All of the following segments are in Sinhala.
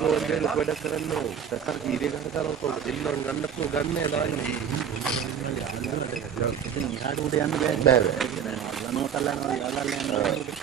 රෝල්ලේ ලොකු වැඩක් කරන්න ඕන. සකල් කීරිය ගන්න කරලා කොහොමද දෙන්නවන් ගන්නත් ගන්නෑ දාන්නේ. ඉතින් ඉහාට උඩ යන්න බෑ. බෑ. ලනෝ කල්ලානවා යාගල්ලා යනවා.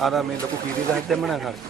අර මේ ලොකු කීරිය ගහක් දැම්ම නෑ කාට.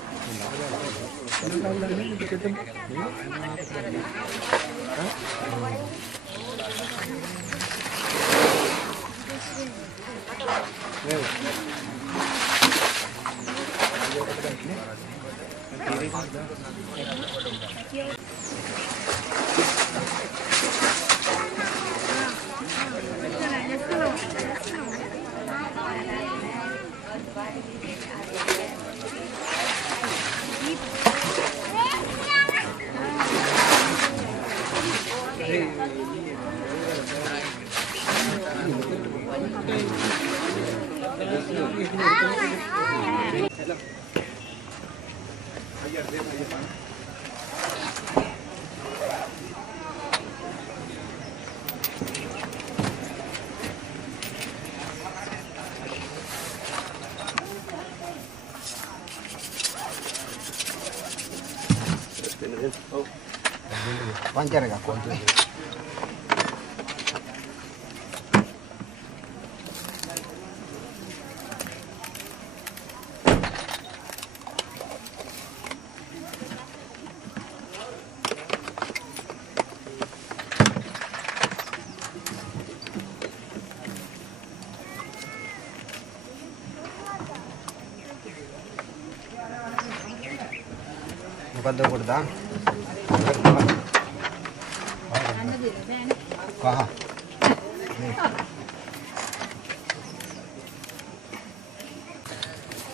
Wawancara එකක් වුණා. මොකද්ද කොට දාන්න? කහ.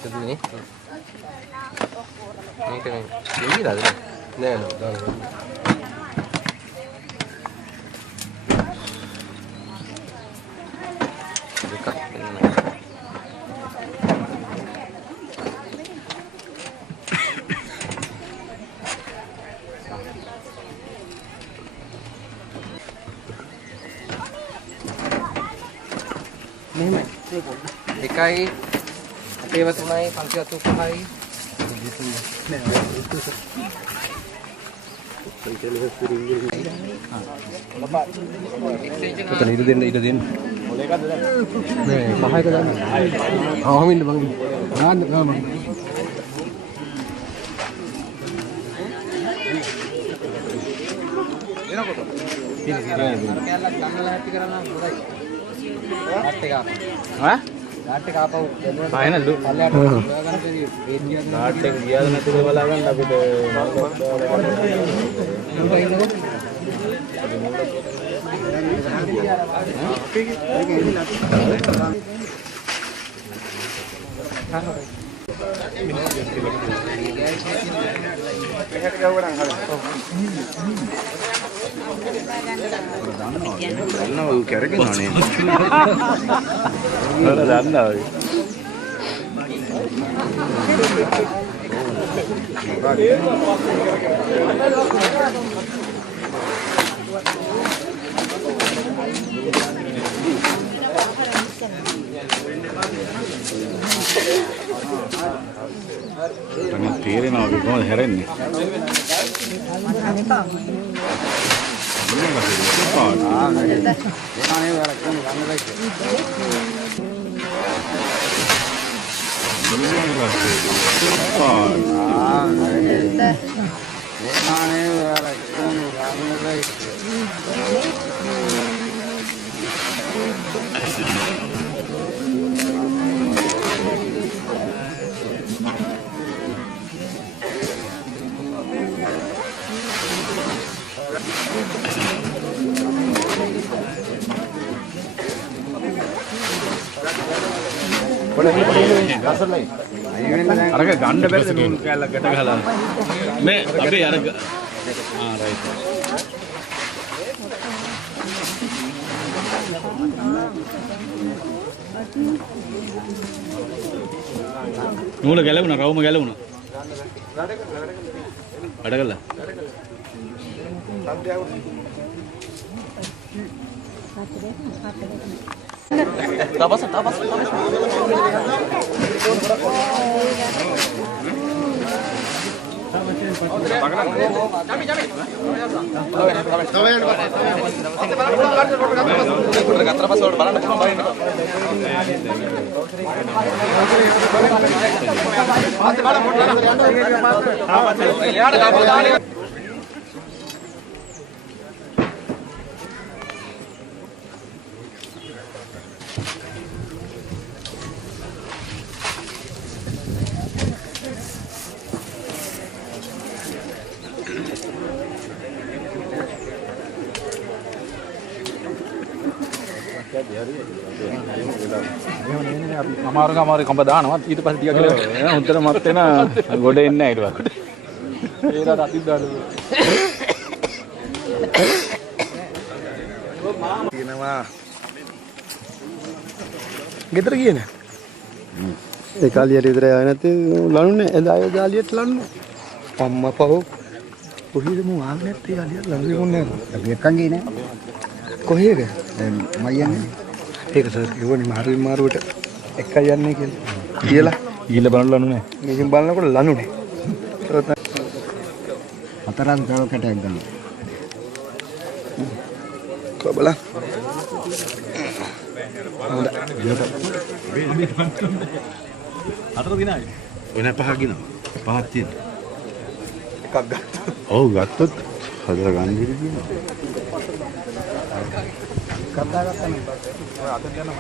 තදුනේ. මේක නේ. නිවිලාද? නෑ නෑ දාන්න. එකයි අපේව 3යි 585යි පුතේ ඉර දෙන්න මොලේ එකක්ද දැන් නෑ පහයක දාන්න ආවම ඉන්න මම නාන්න මම එනකොට කැලලක් ගන්නලා හැපි කරනවා හොඳයි ඩාට් එක ආපහු ඩාට් එක ආපහු ආයෙනලු පල්ලයට හොයාගන්න බැරි වේත් ගියාද ඩාට් එක ගියාද නැතිද බලා ගන්න අපිට දන්නවා කැරගෙනනේ නේද දන්නවා තනිය තේරෙනවා කොහොමද හැරෙන්නේ අරක ගන්න බැරිද නූල් කෑල්ලක් ගැට ගහලා මේ අපි අර රයිට් නූල ගැලවුණා රවුම ගැලවුණා වැඩ කළා Tabas. අමාරු කම්බ දානවා ඊට පස්සේ ටිකක් කියලා හොඳට මත් වෙන ගොඩ එන්නේ නැහැ ඊට පස්සේ ඒකට අතින් දානවා කියනවා ගෙදර ගියේ ඒ කාලියට විතර ආය නැති ලණුනේ එදා ඒ ගාලියට ලණුනේ අම්මා පව කොහේද මු ආන්නේ නැත්තේ ගාලියට ලණුනේ මොන්නේ අපි එක්කන් ගියේ නෑ කොහේද මයන්නේ ඒක සර් ඒවනේ මාරුවට එකයි යන්නේ කියලා ගිහලා බලන්න ලණුනේ මේකෙන් බලනකොට ලණුනේ හතරක් ගාව කටක් ගන්න කොබලා හතර දිනයි වෙන පහක් ගිනවා පහක් තියෙන එකක් ගත්තා ඔව් ගත්තොත් හතර ගන්න ඉරි තියෙනවා කතා ගත්තා නේ ඔය අතට යනවා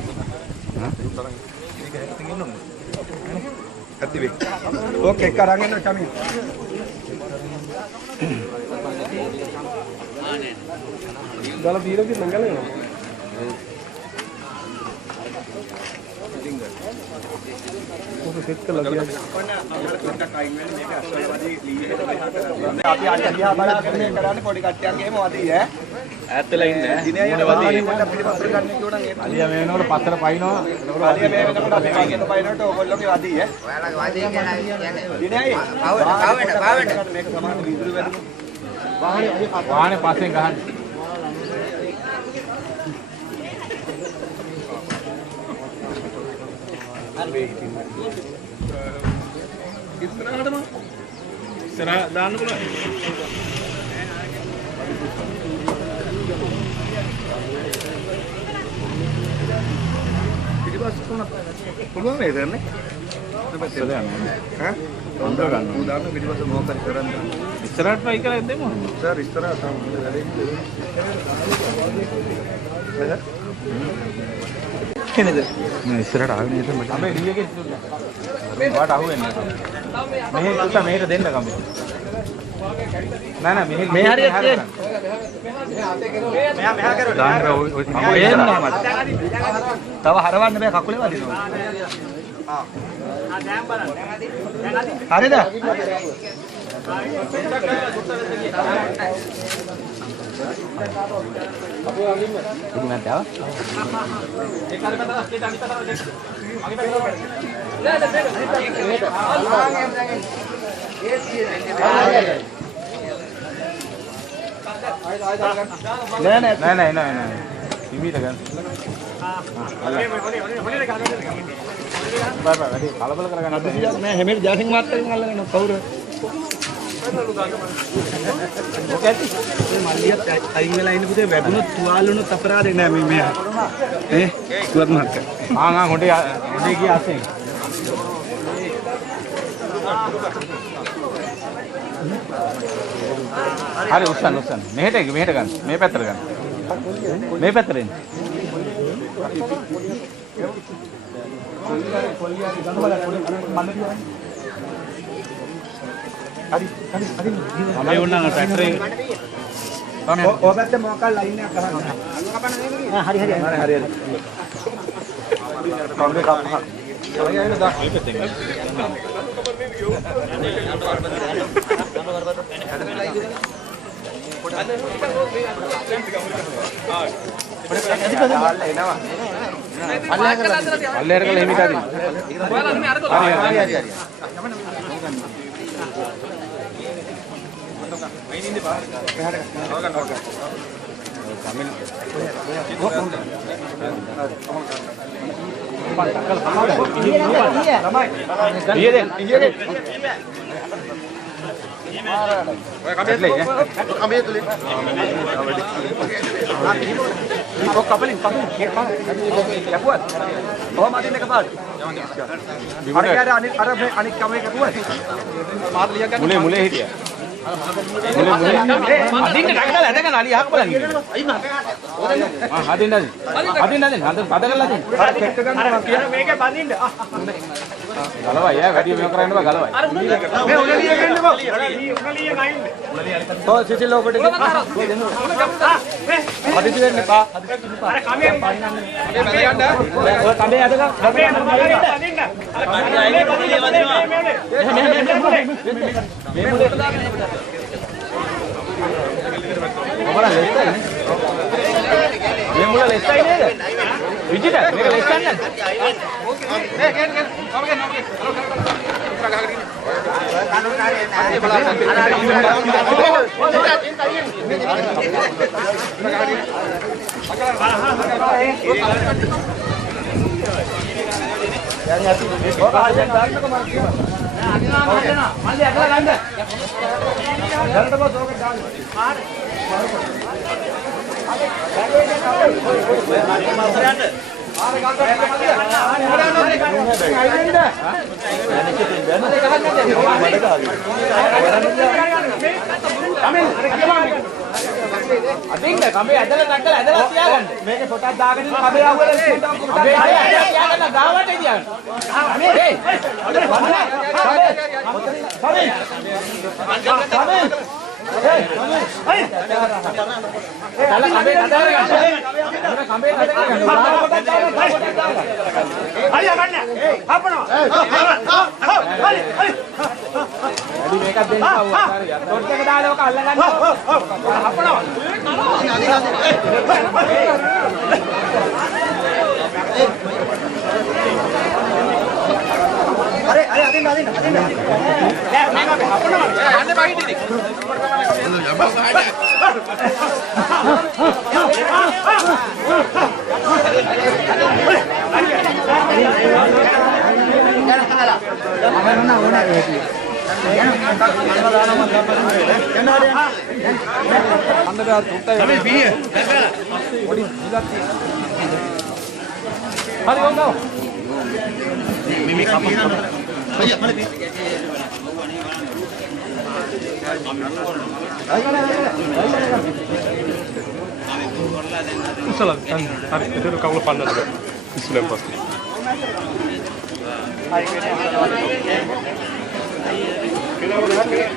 හා තරංග මේක හැටතින් ඉන්න ඕනේ ඇත්ති වේ ඕකේ එක අරන් එන්න කමින් ගාලා දීලා කිව්ව නංගල එනවා ඔක සෙට් කරලා ගියා අපි අලියා බලාගෙන මේ කරන්නේ පොඩි කට්ටියන්ගේ එහෙම වදී ඈ ඈත් වෙලා ඉන්නේ දිනේ යන වදී පිටිපස්සට ගන්න කිව්වනම් ඒ අලියා මේ වෙනකොට පස්සට පයින්නවා අලියා මේ වෙනකොට අපි කයින් පයින්නට ඕගොල්ලෝගේ වදී ඈ ඔයාලගේ වදී කියන්නේ දිනේ පාවෙන්න මේක සමාන විදුරු වැඩි වාහනේ පස්සෙන් ගහන්න ඉස්සරහ දාන්න පුළුවන් පිටිපස්ස කොන පුළුවන් නේද නේ ඉස්සරහට යන්න ඈ හොඳ ගන්න උදාන්න පිටිපස්ස මොකක් හරි කරන්න ඉස්සරහට try කරලා දෙමු සර් ඉස්සරහට තමයි වැඩේ කෙනෙද මේ ඉස්සරහට ආවෙ නේද මට අපේ ඩී එකේ ඉස්සරහට වාට අහුවෙන්නේ මෙහෙ තුත මෙහෙට දෙන්න කම්බි නෑ මෙහෙ මේ හරියට තියෙන්නේ මෙහා කරුවා දාන්න ඔය එන්නේ මට තව හරවන්න බෑ කකුලේ වදිනවා දැන් බලන්න හරිද අපේ අගින්න ඉතින් මම තාව ඒක හරි කතා ස්ටේට් අනිත් පැත්තට නෑ හිමීට ගන්න බයි වැඩි කලබල කරගන්න නෑ හැමෙට ජාසින් මාත් එකෙන් අල්ලගන්න කවුරු මල්ලියත් අයින් වෙලා ඉන්න පුතේ වැදුනොත් තුවාල වුණොත් අපරාධේ නෑ මේ මෙයා. සුවත් මහත්තයා. ආ හොඳේ ගියා අසෙන්. හරි උස්සන්න. මෙහෙට ගන්න. මේ පැත්තට ගන්න. මේ පැත්තට එන්න. හරි. තමයි උන්නා ට්‍රැක්ටරේ. ඔය පැත්තේ මොකක් ලයින් එකක් කරන්න. හරි. කම්බේ කප්පහ. mulai hidup. Adin dah dah ada kan Ali hak apa lagi? Adin dah. Hantar pada kan lagi. Mereka banding dah. Galawai ya, video mereka keren apa galawai? Udah lihat kan tu? Udah lihat main. Oh, sisi lo pada. Adin tu ni pak. Ada kami yang. Oh, kami ada kan? Kami ada. Banding dah. Mulai lesai ni ada. Wujud tak? Mereka lesai kan? Adinda kami adalah tiagan. Mereka foto dagan ini kami awal tiagan gawat dia. Salah, hari itu kalau pandai juga, Islam pasti.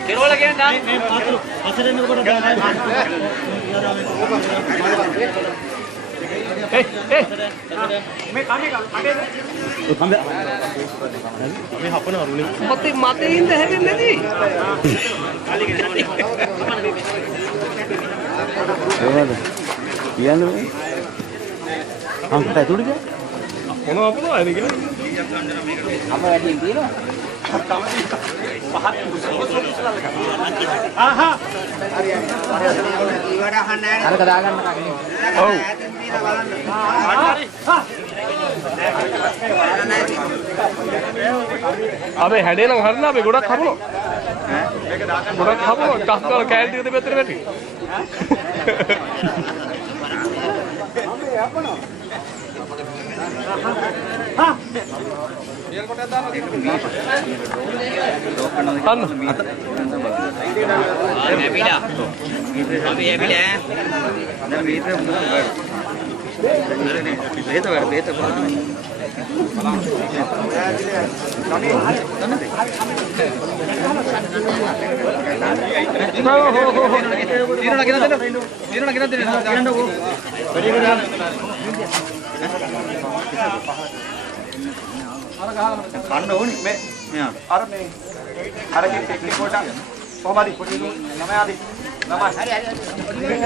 Kira lagi anda? Mati ini hari ini. Iya nih. Angkat itu dia. Apa ini kan? Apa lagi ini loh? Aha. Ada kedatangan kami. Oh. Abe, hadeh nang harna abe godak kamu. ගොඩක් හමු කස්කල කැලටි උදේ පැත්තට වැටි. කන්න ඕනි මේ මෙයා අර මේ අර ටෙක්නික් කොට කොහමද පොඩි ළමයි ආදි ළමයි හරි හරි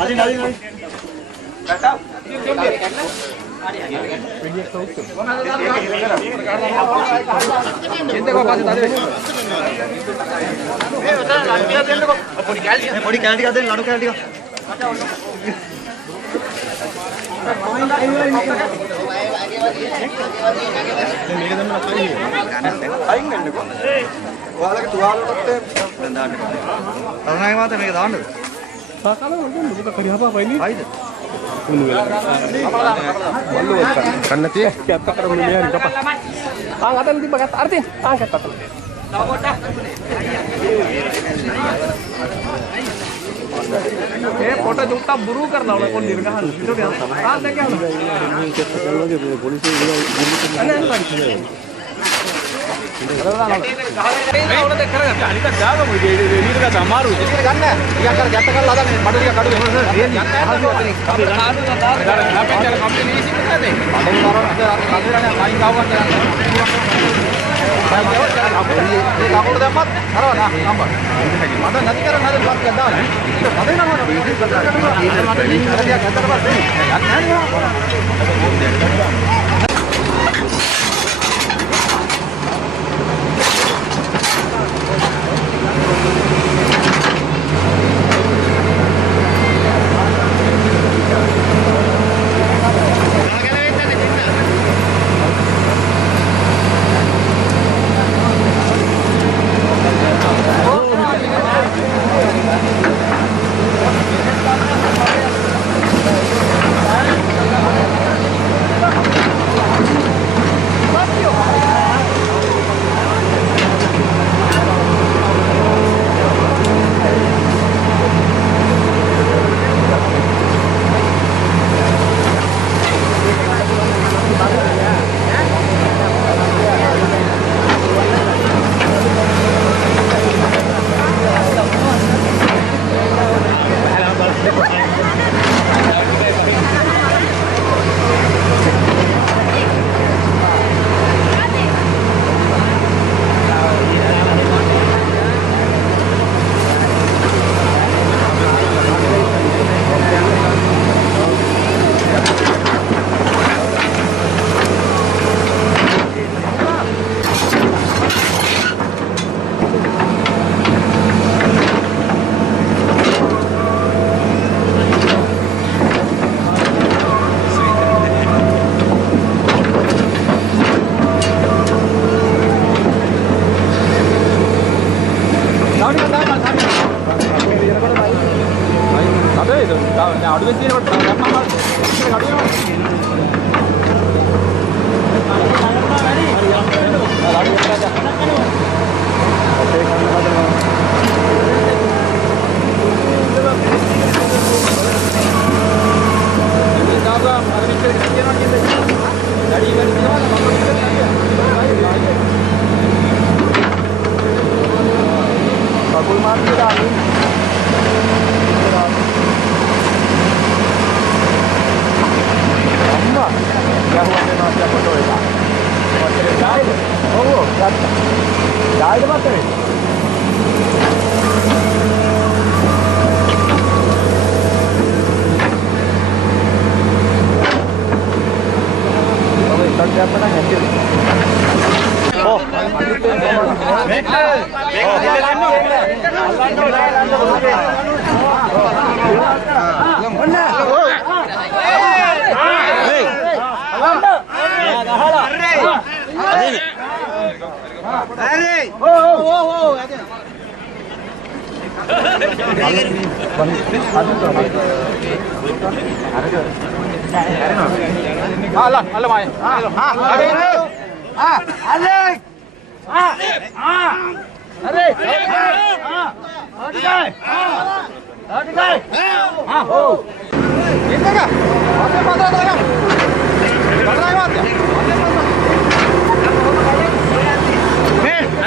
අදින් බැටා පොඩි කැලටි ටිකක් දෙන්න ලණු කැලටි ටික මේක දෙන්න අයින් වෙන්නකෝ. ඔයාලගේ තුවාලෙටත් දැන් දාන්න. තරුණයි මාතේ මේක දාන්නද? සාකල වගේ මොකක් හරි හපපයිනේ. හයිද? උණු වෙලා. බල්ලෝ කන්න තිය. කැප්ප කරමු මෙයා නිකප. අතන තිබ්බ ගත්ත අර තියෙන. කැප්ප අතන. තව පොඩ්ඩක්. ඒ පොට ජුට්ටක් බුරු කරනවා ඔය කොල්ලිර ගහන්න. ඊට යනවා. දැන් ගහනවා. මේ කැප්ප කරනවාගේ පොලිසිය ගිහින් අනේ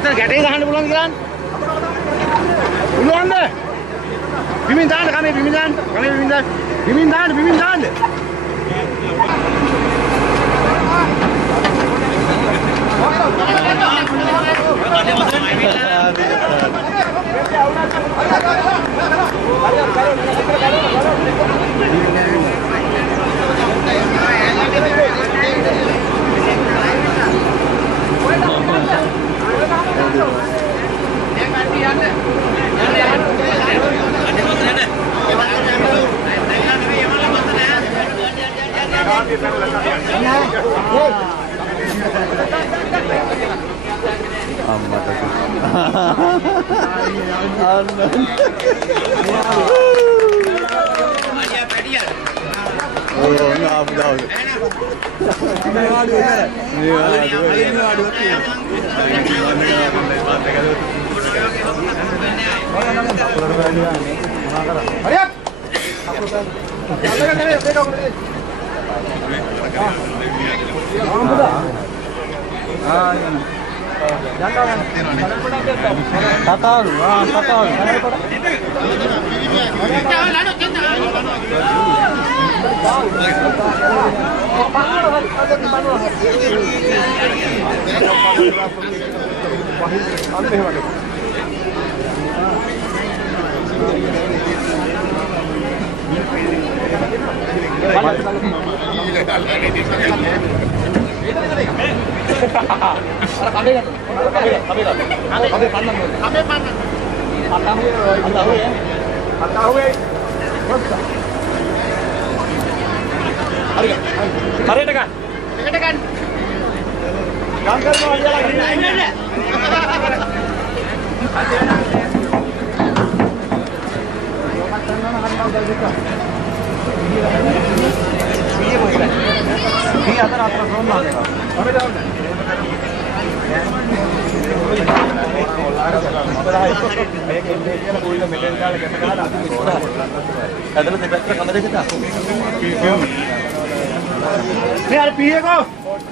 අතන ගැටේ ගහන්න පුළුවන් කියලා. පුළුවන්ද? බිමින් දාන්න කනේ බිමින් දාන්න. කනේ බිමින් දාන්න. බිමින් දාන්න බිමින් දාන්න.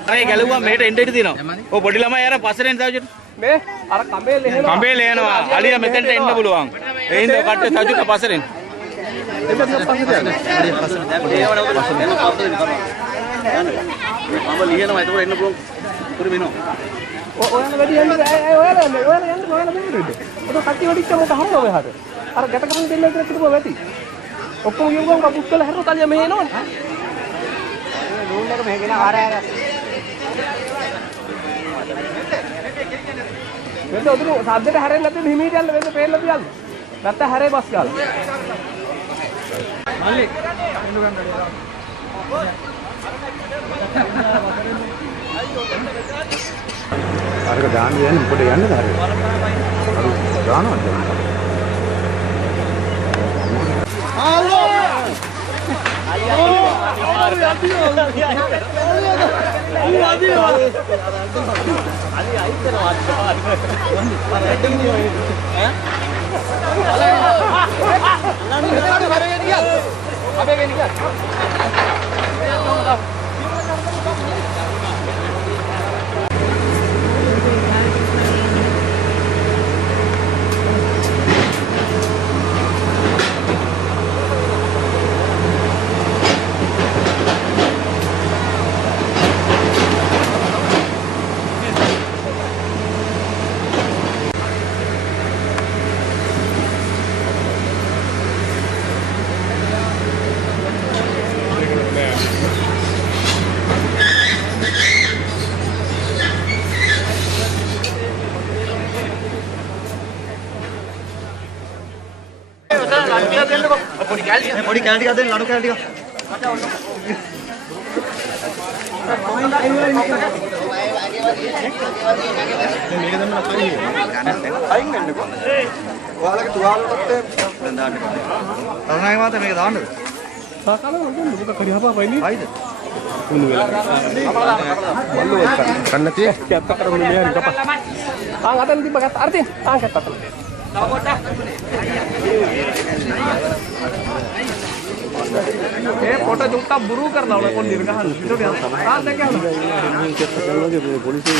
අර ගැලුවා මෙහෙට එන්න ඉඩ තියෙනවා. ඔය පොඩි ළමයි අර පස්සෙන් එන්න තාවුචුට. මේ අර කඹේ ලෙහෙනවා. කඹේ ලේනවා. අලියා මෙතෙන්ට එන්න පුළුවන්. ඒ හින්දා කට්ටිය තාවුචුට පස්සෙන්. මම ලියනවා ඒකට එන්න පුළුවන්. පුරු වෙනවා. ඔයාලා වැඩි යන්නේ ඔයාලා යන්නේ ඔයාලා දෙන්නේ. ඔතන කට්ටිය වැඩිච්ච මොකද හරනවා ඔයාලට. අර ගැට කරන් දෙන්න විතර කිව්වා වැඩි. ඔක්කොම යුගම් කපුස් කරලා හැරෙනවා තලිය මෙහෙ එනවනේ. නූල් එක මෙහෙ ගෙන ආරය. වෙන්න උදුරු සද්දට හැරෙන්නේ නැත්නම් හිමීට යන්න වෙන්න පේන්න තියන්න. නැත්නම් හැරේ බස් ගාලා. මල්ලි එන්න ගන්න දෙලා. අරක දාන්න යන්නේ මොකද යන්නද හරියට? දානවද? පොඩි කැලේ ටිකක් දෙන්න ලඩු කැලේ ටික. මේක දැම්මම අයින් වෙන්නකෝ. ඔයාලගේ තුවාලෙට අරණයි මාතේ මේක දාන්නද? කන්න තිය. කැත්ත කරමු මෙයා රිකපා. අතන තිබ්බ ගත්ත අර තියෙන. ගත්ත අතන. තව පොඩ්ඩක්. ඒ පොට චුට්ටක් බුරු කරලා උන කොල්ලිර ගහන්න. ඊට යනවා. දැන් ගහනවා. පොලිසිය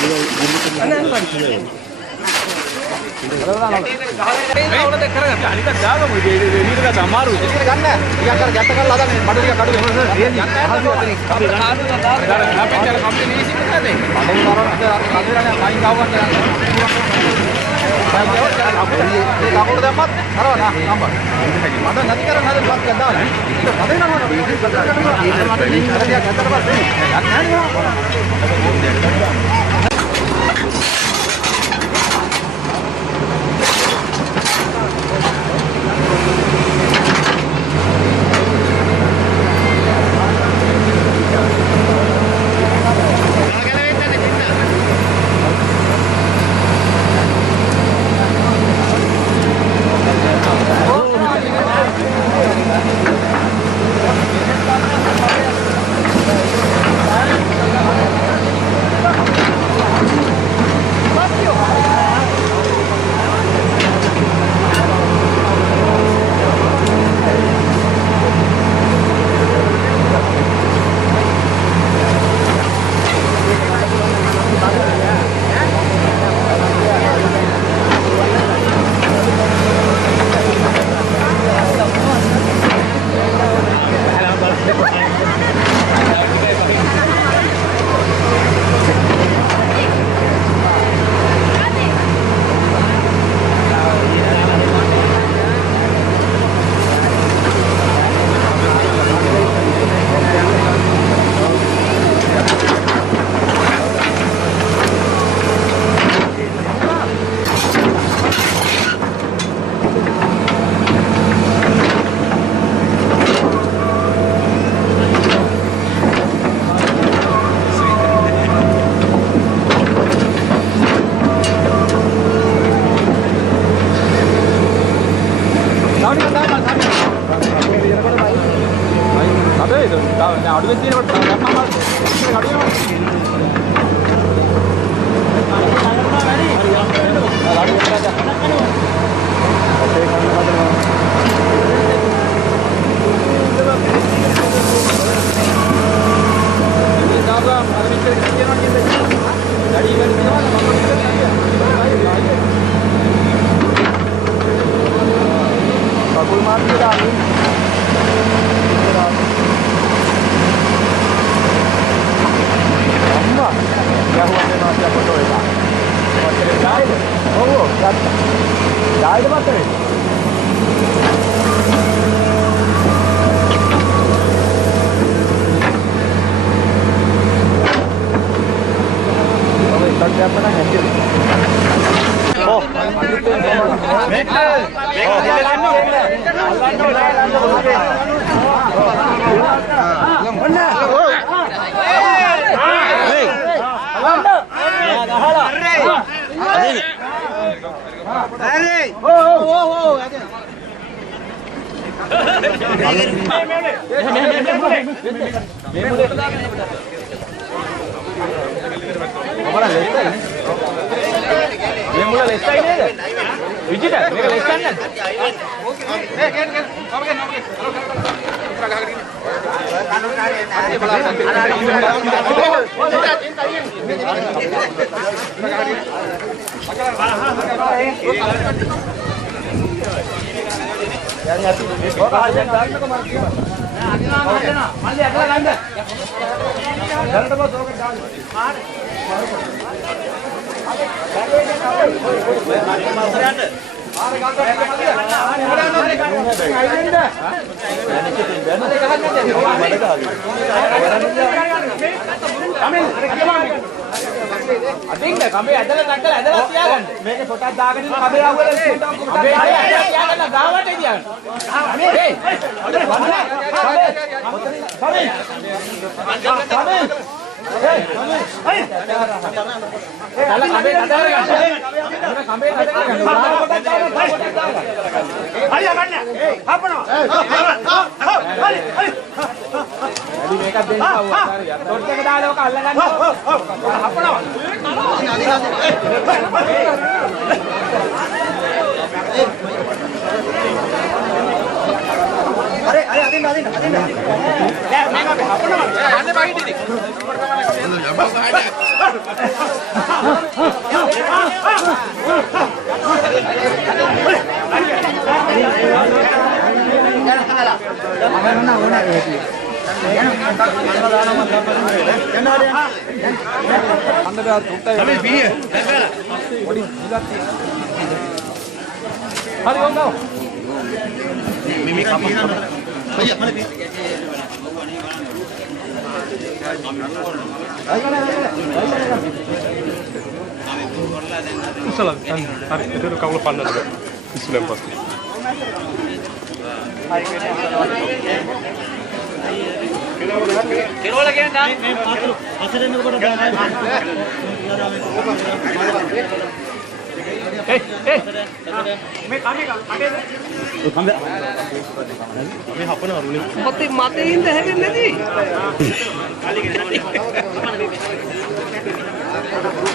මතේ ඉඳ හැදෙන්නේ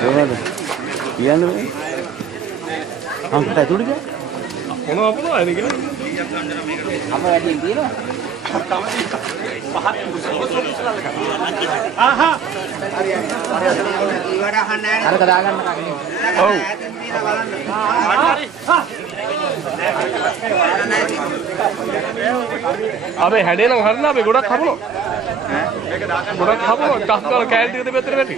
ඒවද කියන්නේ අන්ට ඇතුළට ගියා මොනවා එන්නේ කියලා අප වැඩියෙන් තියෙනවා අර කඩාගන්න කන්නේ ඔව් අබේ හැඩේ නම් හරිනා අපි ගොඩක් හපනවා ගොඩක් හපනවා එකක් ගාලා කැලටි එක දෙපැත්තට වැටි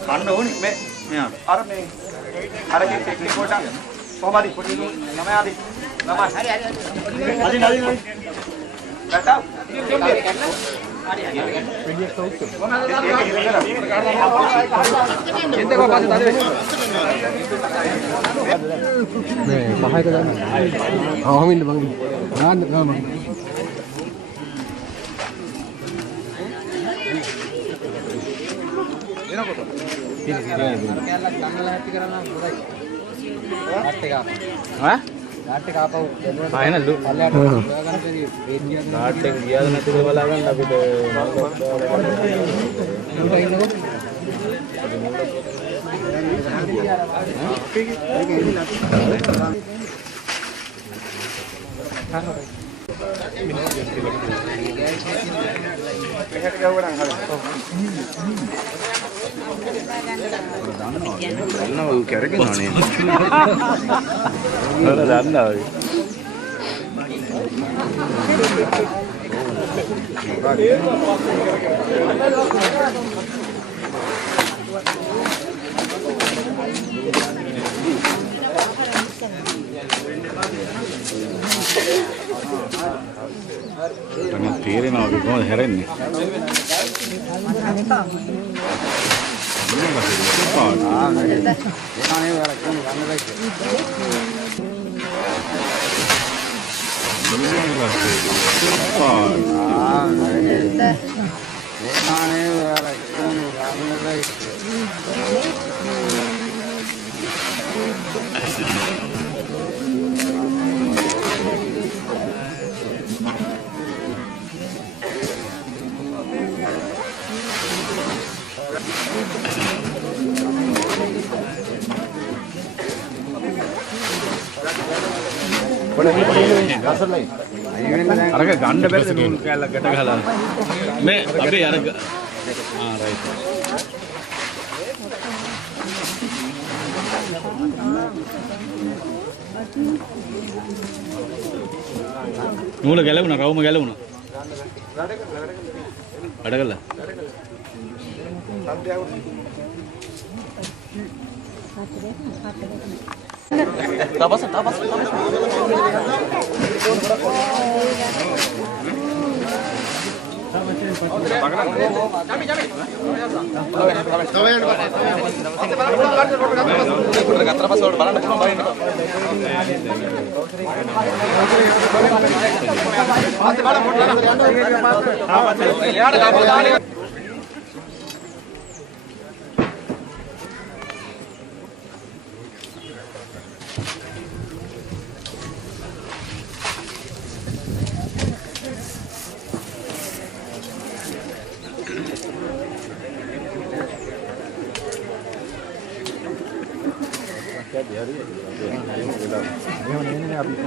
කන්න ඕනි මේ මෙයා අර මේ අර ටෙක්නික් කොට කොහමද පොඩි ළමයි ආදි ළමයි හරි හරි අදින් ගටා තේරෙනවා අපි කොහොමද හැරෙන්නේ අරක ගන්න බැරිද නූල් කැල්ලක් ගැට ගහලා මේ අපි අර රයිට් නූල ගැලවුණා රවුම ගැලවුණා. වැඩ කළා.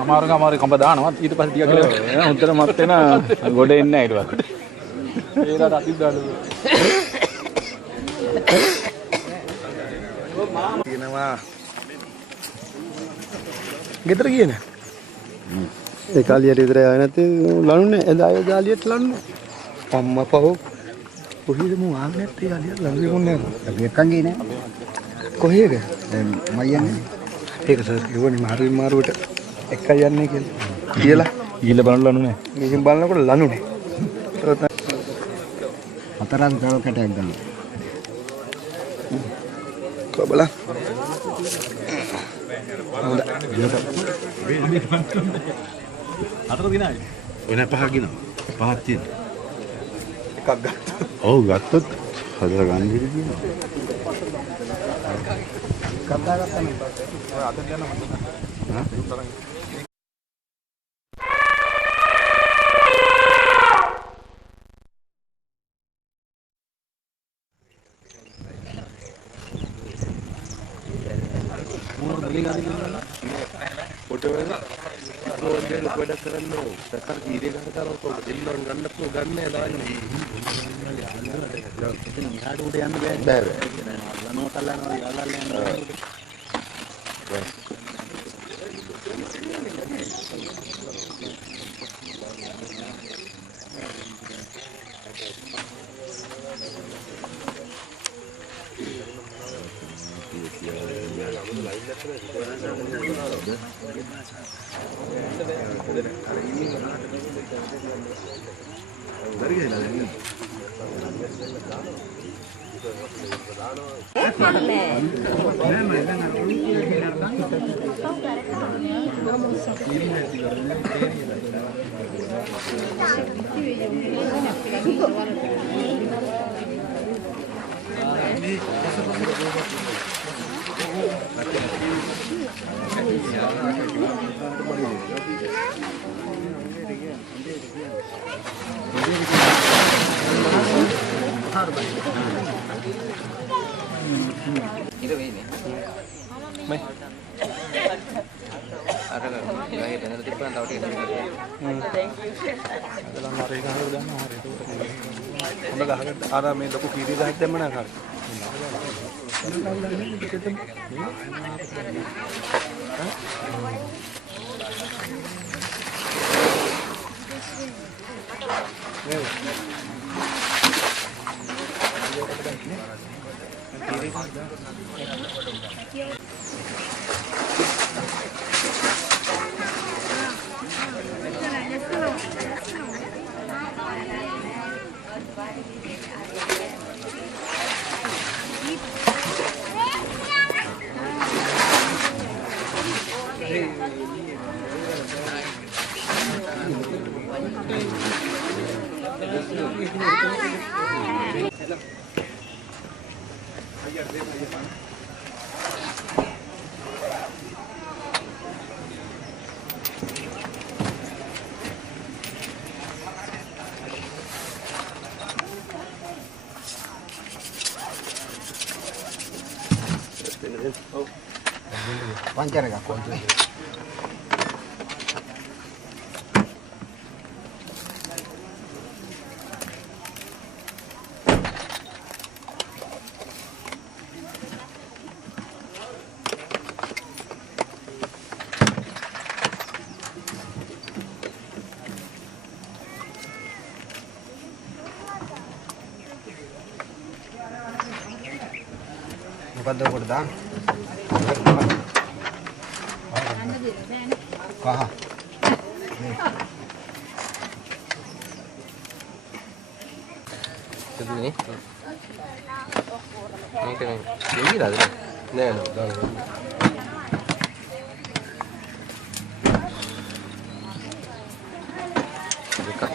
අමාරු කම්බ දානවා ඊට පස්සේ ටිකක් කියලා හොඳට මත් වෙන ගොඩ එන්නේ නැහැ ඊට පස්සේ ඒකට අතින් දානවා කියනවා ගෙදර ගියේ නෑ ඒ කාලියට විතර ආය නැති ලනුනේ එදා ඒ ජාලියට ලනුනේ අම්මා පහෝ කොහේද මු ආන්නේ නැත්තේ කාලියට ලනුනේ මොන්නේ අපි එක්කන් ගියේ නෑ කොහේද මම යන්නේ ඒක සර් කිව්වනේ මාරුවට එකයි යන්නේ කියලා ගිහලා බලන්න ලනුනේ මේකෙන් බලනකොට ලනුනේ හතරක් ගල් කැටයක් ගන්න කොබලා අතර දිනයි වෙන පහක් ගිනවා. පහක් තියෙනවා. එකක් ගත්තා ඔව් ගත්තොත් හදලා ගන්න ඉඩ තියෙනවා. කතා ගත්තා නේ ඔය අතට යන හා වැඩ කරන්න සකල් කීරේ ගන්න කරලා දෙන්නම් ගන්නත් ගන්නෑ දාන්නේ ඉතින් ඉහාට උඩ යන්න බෑ ලනෝ කල්ලානවා යාලල්ලා යනවා ආර මේ ලොකු කීරි ගහක් දැම්ම නා කාට Pancar gak kontra. මොකද්ද කොට දාන්න? කහ. ini kena ini lah nè dekat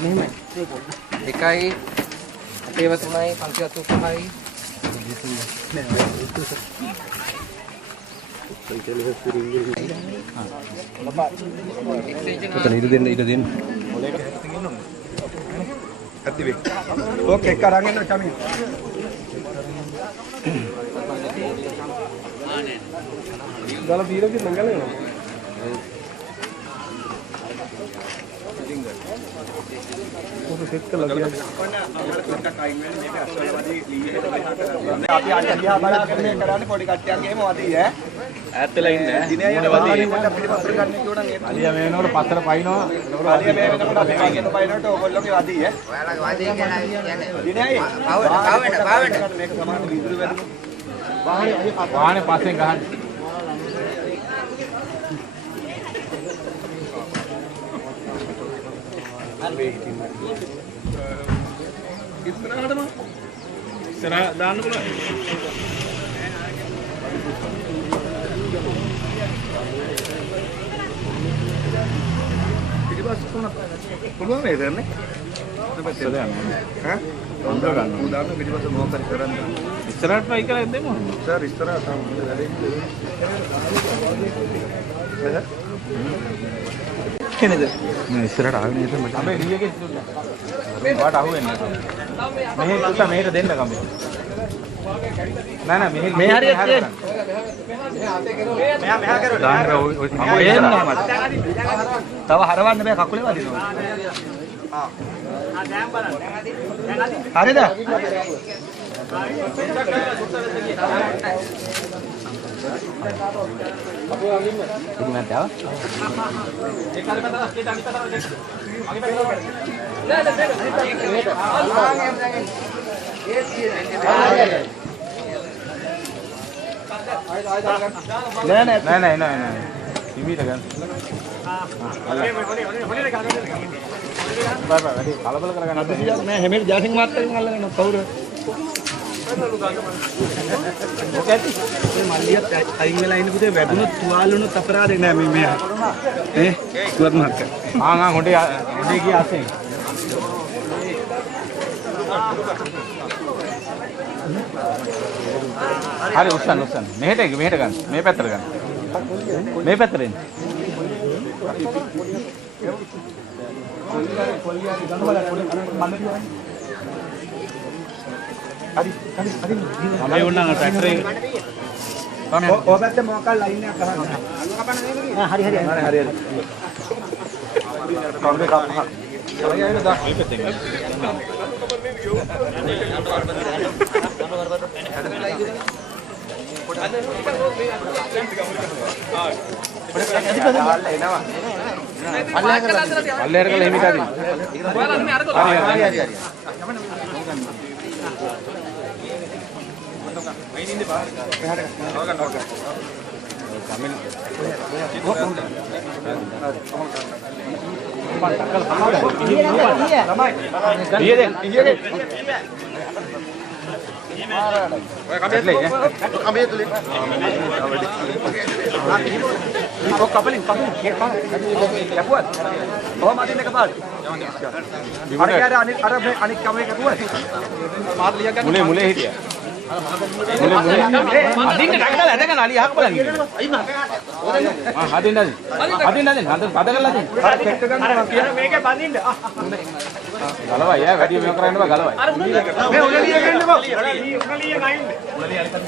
ini dekai Dewa tunai, pangkil tunai. Itu Oke, karangin na kami. Dalam biru kita nanggalin. අපි අද දිහා බලාගෙන මේ කරන්නේ පොඩි කට්ටියක් එහෙම වදී ඈ ඈත් වෙලා ඉන්නේ දිනයට වදී පිළිපස්සට ගන්න කියනවා නේද අලියා මේ වෙනකොට පස්සට පයින්නවා අලියා මේ වෙනකොට අපි පස්සට පයින්නට ඕගොල්ලෝගේ වදී ඈ ඔයාලගේ වාදේ කියන්නේ දිනයි පාවෙන්න මේක සමාන විදුලි වැදුණු වාහනේ පස්සෙන් ගහන්නේ ඉස්සරහ දාන්න පුළුවන් පිටිපස්ස තුනක් පුළුවන් නේද කරන්නේ ඉස්සරහ යනවා ඈ හොඳ ගන්න උදාහරණ පිටිපස්ස මොකක් හරි කරන්න ඉස්සරහට try කරලා දෙමු සර් ඉස්සරහ තමයි වැඩේ නේද මම ඉස්සරහට ආවේ නේද මට අපේ ඩීයේ දුන්නා වාට අහුවෙන්නේ මෙහෙ පුතා මෙහෙට දෙන්න කම්බි නෑ මෙහෙ මේ හරියට මෙහා කරුවා දාන්න ඔය පේන්නේ මට තව හරවන්න බෑ කකුලේ වදිනවා දැන් බලන්න හරිද නෑ හිමීට ගන්න බය වැඩි කලබල කරගන්න නෑ හැමෙට ජාසින් මාත්‍රෙන් අල්ලගෙන කවුරු මේ මල්ලියත් අයින් වෙලා ඉන්න පුතේ වැදුනොත් තුවාල වුණොත් අපරාධේ නෑ මේ මෙයා තුවත් මහත්ක හොඳේ ගියා අතේ හරි උස්සන්න මෙහෙට ගන්න මේ පැත්තට ගන්න මේ පැත්තට එන්න හරි උන්නා ට්‍රැක්ටර් එක ඔය පැත්තේ මොකක් ලයින් එකක් ගහන්න හරි කවුද කප්පහ අයියෝ දා මේ පැත්තෙන් අල්ලේර කළ හිමිට අදින්න. mulai hidup. Adin dah ada kan Ali hak apa lagi? Adin nanti pada kan lagi. මේක බඳින්න. ගලවයි යා වැඩි මේක කරන්න බෑ ගලවයි. මේ උලලිය ගන්න බා. උලලිය ගයින්න.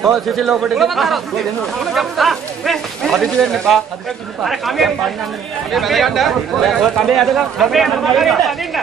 ඔව් සිසිල් ඔබට දෙන්න. හදිසි වෙන්න එපා. අර කමෙන් පයින්නන්න. ඔය කඹේ අදලා. කඹේ අදින්න.